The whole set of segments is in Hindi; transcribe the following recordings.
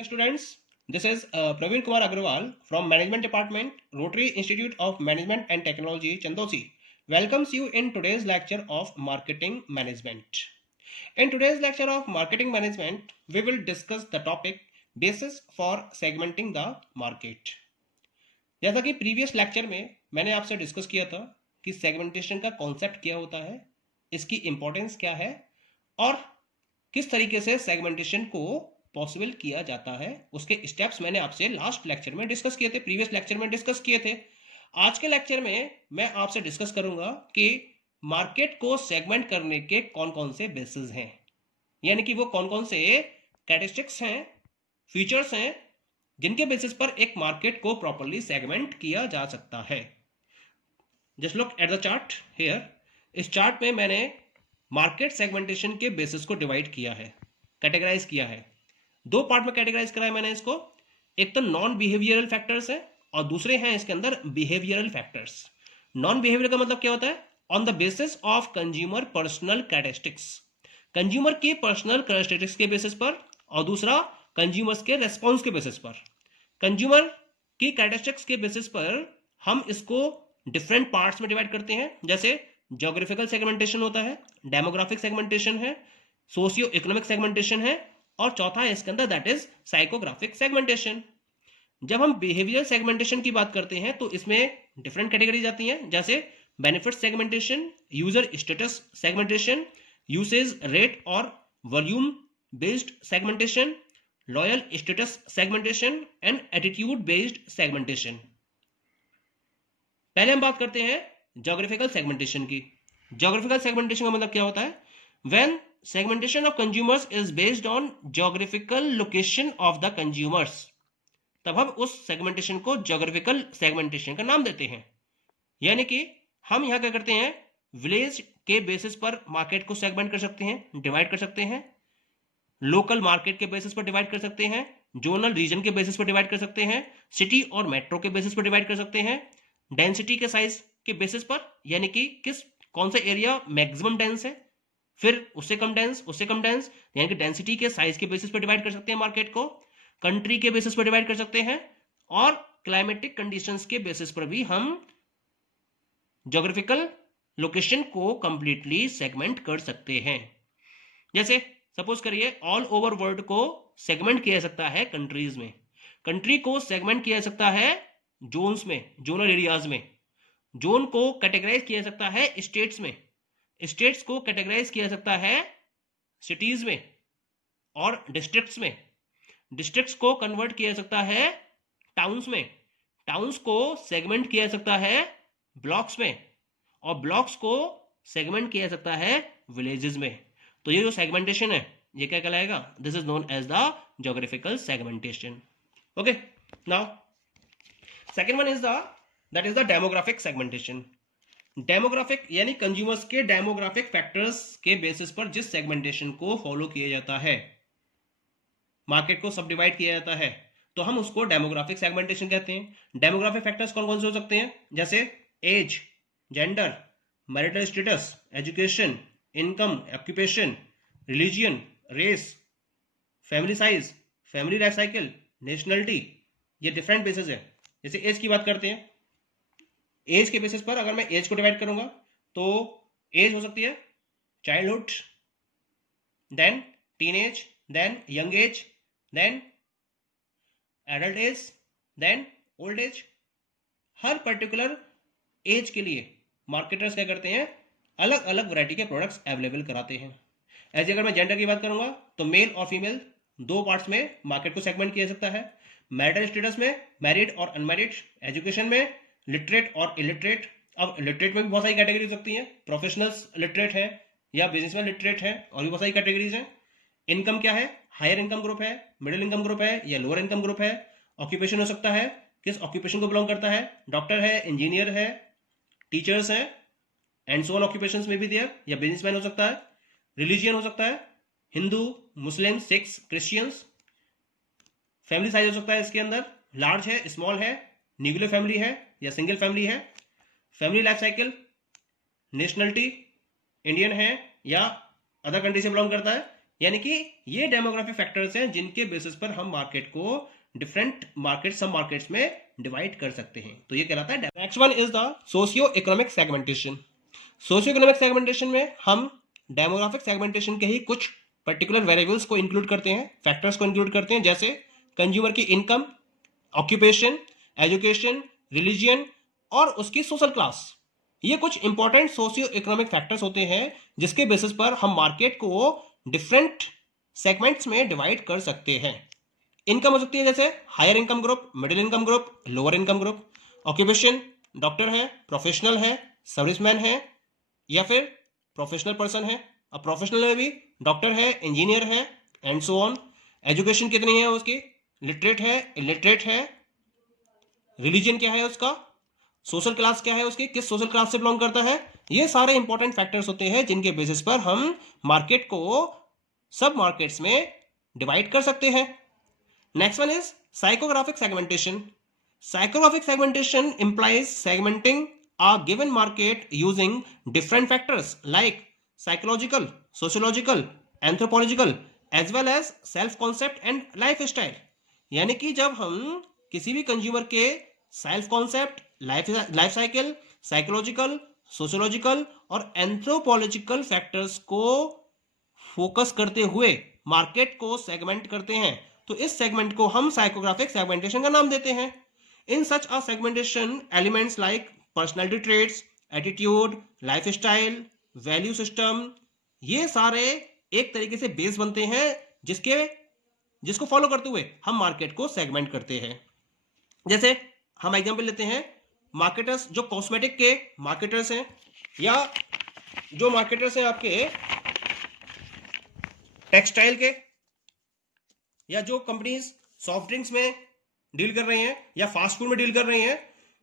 Dear students, this is Praveen Kumar Agrawal from Management Department, Rotary Institute of Management and Technology, Chandosi. Welcomes you in today's lecture of Marketing Management. In today's lecture of Marketing Management, we will discuss the topic Basis for Segmenting the Market. जैसा कि प्रीवियस लेक्चर में मैंने आपसे डिस्कस किया था कि सेगमेंटेशन का कॉन्सेप्ट क्या होता है, इसकी इंपॉर्टेंस क्या है और किस तरीके से सेगमेंटेशन को पॉसिबल किया जाता है, उसके स्टेप्स मैंने आपसे लास्ट लेक्चर में डिस्कस किए थे, प्रीवियस लेक्चर में डिस्कस किए थे। आज के लेक्चर में मैं आपसे डिस्कस करूंगा कि मार्केट को सेगमेंट करने के कौन कौन से बेसिस हैं, यानी कि वो कौन कौन से कैरेक्टरिस्टिक्स हैं, फीचर्स हैं जिनके बेसिस पर एक मार्केट को प्रॉपर्ली सेगमेंट किया जा सकता है। Just look at the chart here. इस चार्ट में मैंने मार्केट सेगमेंटेशन के बेसिस को डिवाइड किया है, कैटेगराइज किया है। दो पार्ट में कैटेगराइज करा है मैंने इसको। एक तो नॉन बिहेवियरल फैक्टर्स है और दूसरे हैं इसके अंदर बिहेवियरल फैक्टर्स। नॉन बिहेवियरल का मतलब क्या होता है? On the basis of consumer personal characteristics, consumer के पर्सनल कैरेक्टरिस्टिक्स के बेसिस पर, और दूसरा कंज्यूमर्स के रेस्पॉन्स के बेसिस पर। कंज्यूमर की कैरेक्टरिस्टिक्स के बेसिस पर हम इसको डिफरेंट पार्ट्स में डिवाइड करते हैं, जैसे ज्योग्राफिकल सेगमेंटेशन होता है, डेमोग्राफिक सेगमेंटेशन है, सोशियो इकोनॉमिक सेगमेंटेशन है, और चौथा है इसके अंदर दैट इज साइकोग्राफिक सेगमेंटेशन। जब हम बिहेवियर सेगमेंटेशन की बात करते हैं तो इसमें डिफरेंट कैटेगरीज आती हैं, जैसे benefit segmentation, user status segmentation, usage rate और volume based segmentation, loyal status segmentation and attitude based segmentation. पहले हम बात करते हैं ज्योग्राफिकल सेगमेंटेशन की। ज्योग्राफिकल सेगमेंटेशन का मतलब क्या होता है? When segmentation of consumers is based on geographical location of the consumers, तब हम उस सेगमेंटेशन को ज्योग्राफिकल सेगमेंटेशन का नाम देते हैं। यानी कि हम यहां क्या करते हैं, विलेज के बेसिस पर मार्केट को सेगमेंट कर सकते हैं, डिवाइड कर सकते हैं, लोकल मार्केट के बेसिस पर डिवाइड कर सकते हैं, जोनल रीजन के बेसिस पर डिवाइड कर सकते हैं, सिटी और मेट्रो के बेसिस पर डिवाइड कर सकते हैं, डेंसिटी के साइज के बेसिस पर, यानी कि कौन सा एरिया मैक्सिमम डेंस है, फिर उससे कम डेंस, यानी कि डेंसिटी के साइज के बेसिस पर डिवाइड कर सकते हैं मार्केट को, कंट्री के बेसिस पर डिवाइड कर सकते हैं, और क्लाइमेटिक कंडीशंस के बेसिस पर भी हम ज्योग्राफिकल लोकेशन को कंप्लीटली सेगमेंट कर सकते हैं। जैसे सपोज करिए ऑल ओवर वर्ल्ड को सेगमेंट किया जा सकता है कंट्रीज में, कंट्री को सेगमेंट किया जा सकता है जोन्स में, जोनल एरियाज में, जोन को कैटेगराइज किया जा सकता है स्टेट्स में, स्टेट्स को कैटेगराइज किया जा सकता है सिटीज में और डिस्ट्रिक्ट्स में, डिस्ट्रिक्ट्स को कन्वर्ट किया जा सकता है टाउन्स में, टाउन्स को सेगमेंट किया जा सकता है ब्लॉक्स में, और ब्लॉक्स को सेगमेंट किया जा सकता है विलेजेस में। तो ये जो सेगमेंटेशन है ये क्या कहलाएगा? This is known as the geographical segmentation. Okay, now second one is the demographic segmentation. Demographic यानी कंज्यूमर्स के डेमोग्राफिक फैक्टर्स के बेसिस पर जिस सेगमेंटेशन को फॉलो किया जाता है, मार्केट को सब डिवाइड किया जाता है, तो हम उसको डेमोग्राफिक सेगमेंटेशन कहते हैं। डेमोग्राफिक फैक्टर्स कौन कौन से हो सकते हैं? जैसे age, gender, marital status, education, income, occupation, religion, race, family size, family life cycle, nationality, ये डिफरेंट बेसिस है। जैसे एज की बात करते हैं, एज के बेसिस पर अगर मैं एज को डिवाइड करूंगा तो एज हो सकती है childhood, then teenage, then young age, then adult age, then old age. हर पर्टिकुलर एज के लिए मार्केटर्स क्या करते हैं, अलग अलग वैरायटी के प्रोडक्ट्स अवेलेबल कराते हैं। ऐसे अगर मैं जेंडर की बात करूंगा तो मेल और फीमेल दो पार्ट्स में मार्केट को सेगमेंट किया जा सकता है। मैरिटल स्टेटस में मैरिड और अनमैरिड, एजुकेशन में लिटरेट और इलिटरेट। अब लिटरेट में भी बहुत सारी कैटेगरी हो सकती हैं, प्रोफेशनल्स लिटरेट है या बिजनेसमैन लिटरेट है, और भी बहुत सारी कैटेगरीज हैं। इनकम क्या है, हायर इनकम ग्रुप है, मिडिल इनकम ग्रुप है या लोअर इनकम ग्रुप है। ऑक्यूपेशन हो सकता है, किस ऑक्यूपेशन को बिलोंग करता है, डॉक्टर है, इंजीनियर है, टीचर्स है, एंड सो ऑन ऑक्यूपेशंस में भी दिया, या बिजनेसमैन हो सकता है। रिलीजियन हो सकता है हिंदू, मुस्लिम, सिख्स, क्रिश्चियंस। फैमिली साइज हो सकता है इसके अंदर लार्ज है, स्मॉल है, न्यूक्लियर फैमिली है या सिंगल फैमिली है। Family life cycle, nationality Indian है या अदर कंट्री से बिलोंग करता है, यानी कि ये डेमोग्राफिक फैक्टर्स हैं जिनके बेसिस पर हम मार्केट को डिफरेंट मार्केट, सब मार्केट्स में डिवाइड कर सकते हैं। तो ये कहलाता है। Next one is the socio economic segmentation. Socio economic segmentation में हम डेमोग्राफिक सेगमेंटेशन के ही कुछ पर्टिकुलर वेरिएबल्स को इंक्लूड करते हैं, फैक्टर्स को इंक्लूड करते हैं, जैसे कंज्यूमर की इनकम, ऑक्यूपेशन, एजुकेशन, रिलीजियन और उसकी सोशल क्लास। ये कुछ इंपॉर्टेंट सोशियो इकोनॉमिक फैक्टर्स होते हैं जिसके बेसिस पर हम मार्केट को डिफरेंट सेगमेंट्स में डिवाइड कर सकते हैं। इनकम हो सकती है जैसे higher income group, middle income group, lower income group. Occupation, doctor है, प्रोफेशनल है, सर्विसमैन है, या फिर प्रोफेशनल पर्सन है। अब प्रोफेशनल में भी डॉक्टर है, इंजीनियर है, एंड सो ऑन। एजुकेशन कितनी है उसकी, लिटरेट है, इलिटरेट है। रिलीजन क्या है उसका, सोशल क्लास क्या है उसकी, किस सोशल क्लास से बिलोंग करता है। ये सारे इंपॉर्टेंट फैक्टर्स होते हैं जिनके बेसिस पर हम मार्केट को सब मार्केट्स में डिवाइड कर सकते हैं। Next one is psychographic segmentation. Psychographic segmentation implies segmenting a given market using different factors like psychological, sociological, anthropological as well as self concept and lifestyle। यानी कि जब हम किसी भी कंज्यूमर के self concept, life cycle, psychological, sociological और एंथ्रोपोलॉजिकल फैक्टर्स को फोकस करते हुए मार्केट को सेगमेंट करते हैं, तो इस सेगमेंट को हम साइकोग्राफिक सेगमेंटेशन का नाम देते हैं। In such a segmentation elements like personality traits, attitude, lifestyle, value system, ये सारे एक तरीके से बेस बनते हैं जिसको फॉलो करते हुए हम मार्केट को सेगमेंट करते हैं। जैसे हम एग्जांपल लेते हैं, मार्केटर्स जो कॉस्मेटिक के मार्केटर्स हैं, या जो मार्केटर्स हैं आपके टेक्सटाइल के, या जो कंपनीज सॉफ्ट ड्रिंक्स में डील कर रही हैं या फास्ट फूड में डील कर रही हैं,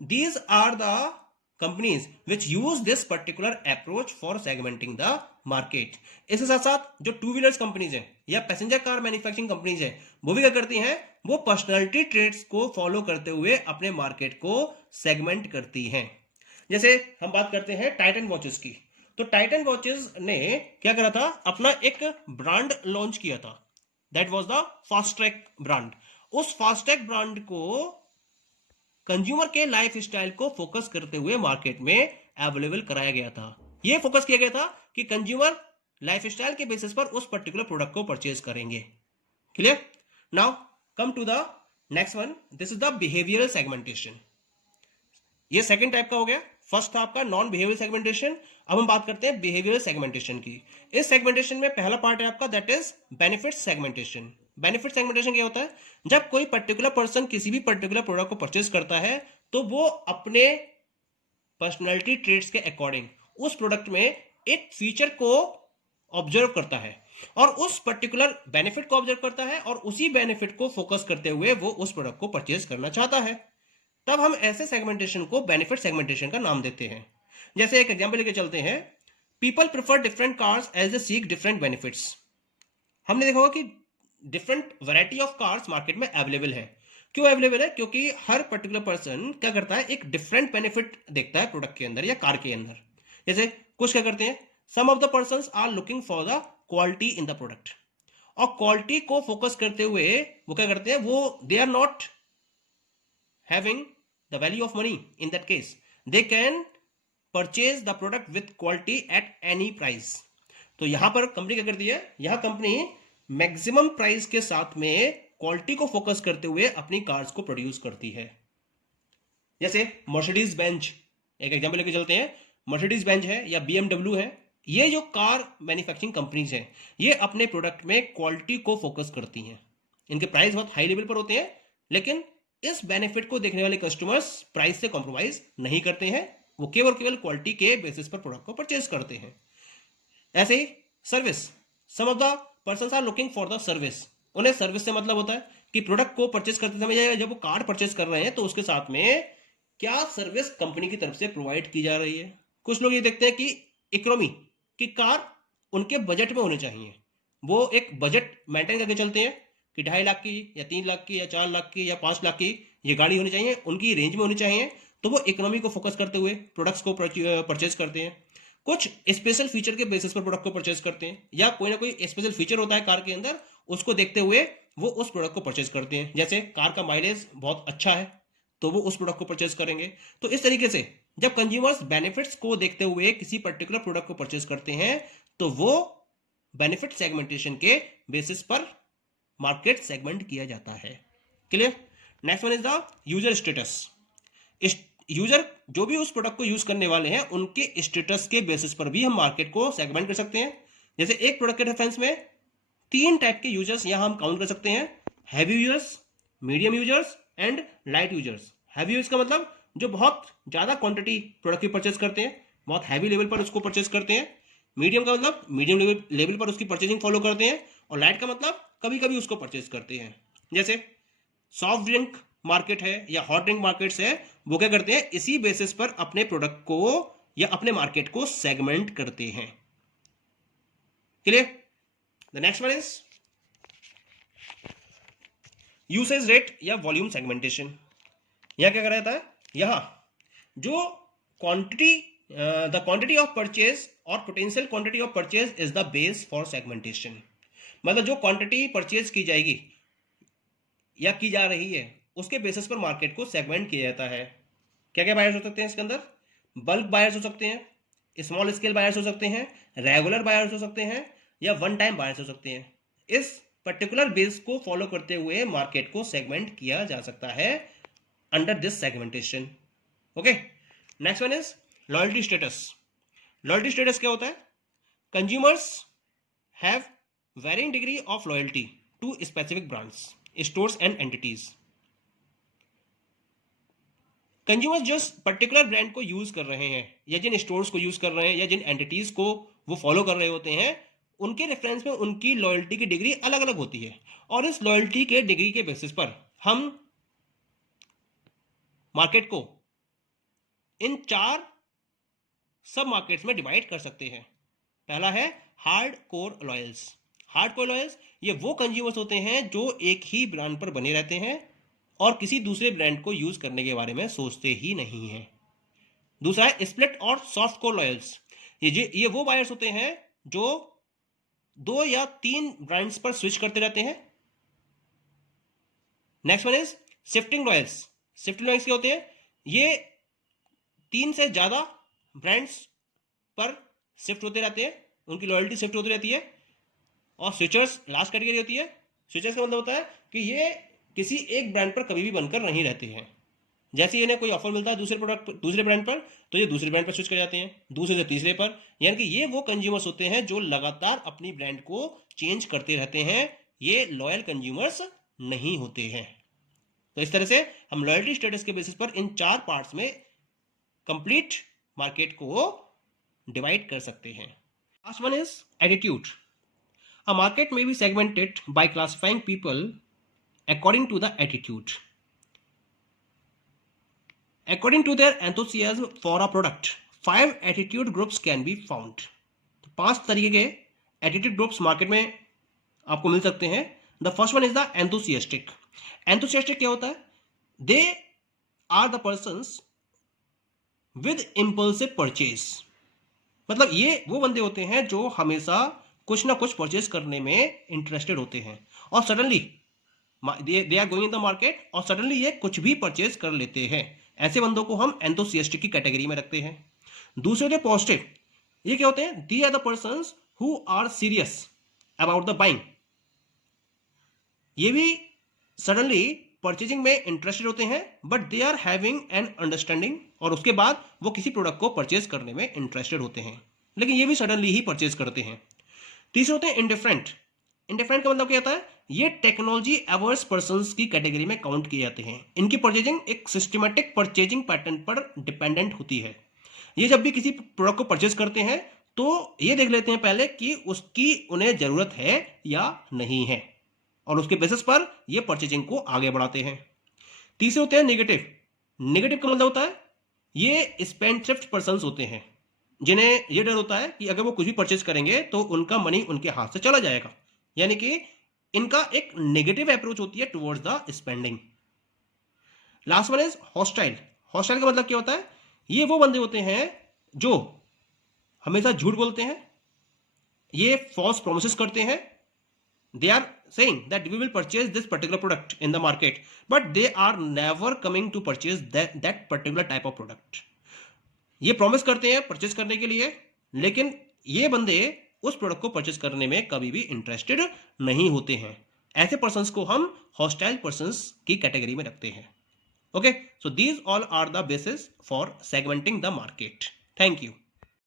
these are the companies which use this particular approach for segmenting the market. इसके साथ साथ जो टू व्हीलर्स कंपनीज हैं या पैसेंजर कार मैन्युफैक्चरिंग कंपनीज हैं, वो भी क्या करती हैं, वो पर्सनालिटी ट्रेट्स को फॉलो करते हुए अपने मार्केट को सेगमेंट करती हैं। जैसे हम बात करते हैं टाइटन वॉचेस की, तो टाइटन वॉचेस ने क्या करा था, अपना एक ब्रांड लॉन्च किया था, that was the Fastrack brand. उस फास्ट्रैक ब्रांड को कंज्यूमर के लाइफ स्टाइल को फोकस करते हुए मार्केट में अवेलेबल कराया गया था। यह फोकस किया गया था कि कंज्यूमर लाइफ स्टाइल के बेसिस पर उस पर्टिकुलर प्रोडक्ट को परचेज करेंगे। Clear? Now come to the next one, this is the behavioural segmentation. ये सेकंड टाइप का हो गया, फर्स्ट था आपका नॉन बिहेवियरल सेगमेंटेशन। अब हम बात करते हैं बिहेवियरल सेगमेंटेशन की। इस सेगमेंटेशन में पहला पार्ट है आपका, that is benefit segmentation. Benefit segmentation क्या होता है, जब कोई पर्टिकुलर पर्सन किसी भी पर्टिकुलर प्रोडक्ट को परचेज करता है तो वो अपने पर्सनालिटी ट्रेट्स के अकॉर्डिंग उस प्रोडक्ट में एक फीचर को ऑब्जर्व करता है और उस पर्टिकुलर बेनिफिट को ऑब्जर्व करता है और उसी बेनिफिट को फोकस करते हुए वो उस प्रोडक्ट को परचेज करना चाहता है। तब हम ऐसे सेगमेंटेशन को बेनिफिट सेगमेंटेशन का नाम देते हैं। जैसे एक एग्जांपल लेके चलते हैं, people prefer different cars as they seek different benefits. हमने देखा होगा कि different variety of cars market में अवेलेबल है। क्यों अवेलेबल है? क्योंकि हर पर्टिकुलर पर्सन क्या करता है, एक डिफरेंट बेनिफिट देखता है प्रोडक्ट के अंदर या कार के अंदर। जैसे कुछ क्या करते हैं, some of the persons are looking for the quality in the product, और क्वालिटी को फोकस करते हुए वो क्या करते हैं, वो they are not having the value of money. In that case they can purchase the product with quality at any price. तो यहां पर कंपनी क्या करती है, यहां कंपनी मैक्सिमम प्राइस के साथ में क्वालिटी को फोकस करते हुए अपनी कार्स को प्रोड्यूस करती है। जैसे मर्सिडीज बेंज, एक एग्जांपल लेके चलते हैं, मर्सिडीज बेंज है या BMW है, ये जो कार मैन्युफैक्चरिंग कंपनीज हैं, ये अपने प्रोडक्ट में क्वालिटी को फोकस करती हैं। इनके प्राइस बहुत हाई लेवल पर होते हैं, लेकिन इस बेनिफिट को देखने वाले कस्टमर्स प्राइस से कॉम्प्रोमाइज नहीं करते हैं, वो केवल क्वालिटी के बेसिस पर प्रोडक्ट को परचेज करते हैं। ऐसे ही service, some of the persons are looking for the service. उन्हें सर्विस से मतलब होता है कि प्रोडक्ट को परचेज करते समय जब वो कार्ड परचेज कर रहे हैं तो उसके साथ में क्या सर्विस कंपनी की तरफ से प्रोवाइड की जा रही है। कुछ लोग ये देखते हैं कि इकोनॉमी की कार उनके बजट में होनी चाहिए, वो एक बजट मेंटेन करके चलते हैं कि 2.5 लाख की या 3 लाख की या 4 लाख की या 5 लाख की ये गाड़ी होनी चाहिए, उनकी रेंज में होनी चाहिए, तो वो इकोनॉमी को फोकस करते हुए प्रोडक्ट्स को परचेज करते हैं। कुछ स्पेशल फीचर के बेसिस पर प्रोडक्ट को परचेज करते हैं, या कोई ना कोई स्पेशल फीचर होता है कार के अंदर, उसको देखते हुए वो उस प्रोडक्ट को परचेज करते हैं। जैसे कार का माइलेज बहुत अच्छा है तो वो उस प्रोडक्ट को परचेज करेंगे। तो इस तरीके से जब कंज्यूमर्स बेनिफिट्स को देखते हुए किसी पर्टिकुलर प्रोडक्ट को परचेज करते हैं तो वो बेनिफिट सेगमेंटेशन के बेसिस पर मार्केट सेगमेंट किया जाता है। Clear? Next one is the user status. User जो भी उस प्रोडक्ट को यूज करने वाले हैं उनके स्टेटस के बेसिस पर भी हम मार्केट को सेगमेंट कर सकते हैं। जैसे एक प्रोडक्ट के रेफरेंस में 3 टाइप के यूजर्स यहां हम काउंट कर सकते हैं, heavy users, medium users and light users. Heavy users का मतलब जो बहुत ज्यादा क्वांटिटी प्रोडक्ट की परचेज करते हैं, बहुत हैवी लेवल पर उसको परचेज करते हैं। मीडियम का मतलब मीडियम लेवल पर उसकी परचेजिंग फॉलो करते हैं। और लाइट का मतलब कभी कभी उसको परचेज करते हैं। जैसे सॉफ्ट ड्रिंक मार्केट है या हॉट ड्रिंक मार्केट्स है, वो क्या करते हैं, इसी बेसिस पर अपने प्रोडक्ट को या अपने मार्केट को सेगमेंट करते हैं। Clear? The next one is usage rate या वॉल्यूम सेगमेंटेशन। यहां क्या कर रहा था, यहां जो quantity the quantity of purchase और potential quantity of purchase is the base for segmentation. मतलब जो क्वांटिटी परचेज की जाएगी या की जा रही है उसके बेसिस पर मार्केट को सेगमेंट किया जाता है। क्या क्या बायर्स हो सकते हैं इसके अंदर? बल्क बायर्स हो सकते हैं, स्मॉल स्केल बायर्स हो सकते हैं, रेगुलर बायर्स हो सकते हैं, या वन टाइम बायर्स हो सकते हैं। इस पर्टिकुलर बेस को फॉलो करते हुए मार्केट को सेगमेंट किया जा सकता है under this segmentation. Okay, next one is loyalty status. Loyalty status क्या होता है? Consumers have varying degree of loyalty to specific brands, stores and entities. Consumers जिस पर्टिकुलर ब्रांड को यूज कर रहे हैं या जिन स्टोर्स को यूज कर रहे हैं या जिन एंटिटीज को वो फॉलो कर रहे होते हैं, उनके रेफरेंस में उनकी लॉयल्टी की डिग्री अलग अलग होती है। और इस लॉयल्टी के डिग्री के बेसिस पर हम मार्केट को इन 4 सब मार्केट्स में डिवाइड कर सकते हैं। पहला है hard core loyals. Hard core loyals ये वो कंज्यूमर्स होते हैं जो एक ही ब्रांड पर बने रहते हैं और किसी दूसरे ब्रांड को यूज करने के बारे में सोचते ही नहीं है। दूसरा है स्प्लिट और सॉफ्ट कोर लॉयल्स। ये वो बायर्स होते हैं जो 2 या 3 ब्रांड्स पर स्विच करते रहते हैं। Next one is shifting loyals. Shifting loyals क्या होते हैं? ये 3 से ज्यादा ब्रांड्स पर शिफ्ट होते रहते हैं, उनकी लॉयल्टी शिफ्ट होती रहती है। और स्विचर्स लास्ट कैटेगरी होती है। स्विचर्स का मतलब होता है कि ये किसी एक ब्रांड पर कभी भी बनकर नहीं रहते हैं। जैसे इन्हें कोई ऑफर मिलता है दूसरे ब्रांड पर, तो ये दूसरे ब्रांड पर स्विच कर जाते हैं, दूसरे से तीसरे पर। यानी कि ये वो कंज्यूमर्स होते हैं जो लगातार अपनी ब्रांड को चेंज करते रहते हैं। ये लॉयल कंज्यूमर्स नहीं होते हैं। तो इस तरह से हम लॉयल्टी स्टेटस के बेसिस पर इन 4 पार्ट्स में कंप्लीट मार्केट को डिवाइड कर सकते हैं। Last one is attitude. A market may be segmented by classifying people according to the attitude. According to their enthusiasm for a product, 5 attitude groups can be found. 5 तरीके के attitude groups मार्केट में आपको मिल सकते हैं। The first one is the enthusiastic. Enthusiastic क्या होता है? They are the persons with impulsive purchase. मतलब ये वो बंदे होते हैं जो हमेशा कुछ ना कुछ परचेज करने में इंटरेस्टेड होते हैं और suddenly they are going in the market और सडनली ये कुछ भी परचेज कर लेते हैं। ऐसे बंदों को हम एंथुसियास्टिक की कैटेगरी में रखते हैं। दूसरे होते हैं पॉजिटिव। ये क्या होते हैं? They are the persons who are serious about the buying. ये भी सडनली परचेजिंग में इंटरेस्टेड होते हैं but they are having an understanding, और उसके बाद वो किसी प्रोडक्ट को परचेज करने में इंटरेस्टेड होते हैं, लेकिन ये भी सडनली ही परचेज करते हैं। तीसरे होते हैं इंडिफरेंट। इंडिफरेंट का मतलब क्या होता है? ये टेक्नोलॉजी एवर्स पर्संस की कैटेगरी में काउंट किए जाते हैं। इनकी परचेजिंग एक सिस्टमैटिक परचेजिंग पैटर्न पर डिपेंडेंट होती है। ये जब भी किसी प्रोडक्ट को परचेज करते हैं तो ये देख लेते हैं पहले कि उसकी उन्हें जरूरत है या नहीं है, और उसके बेसिस पर ये परचेजिंग को आगे बढ़ाते हैं। तीसरे होते हैं नेगेटिव। नेगेटिव का मतलब होता है ये स्पेंडथ्रिफ्ट पर्संस होते हैं जिन्हें ये डर होता है कि अगर वो कुछ भी परचेज करेंगे तो उनका मनी उनके हाथ से चला जाएगा। यानी कि इनका एक नेगेटिव अप्रोच होती है towards the spending. Last one is hostile. Hostile का मतलब क्या होता है? ये वो बंदे होते हैं जो हमेशा झूठ बोलते हैं, ये फॉल्स प्रोमिसेस करते हैं. They are saying that we will purchase this particular product in the market, but they are never coming to purchase that particular type of product. ये प्रॉमिस करते हैं परचेस करने के लिए, लेकिन ये बंदे उस प्रोडक्ट को परचेस करने में कभी भी इंटरेस्टेड नहीं होते हैं. ऐसे पर्सन्स को हम हॉस्टाइल पर्सन्स की कैटेगरी में रखते हैं. Okay, so these all are the basis for segmenting the market. Thank you.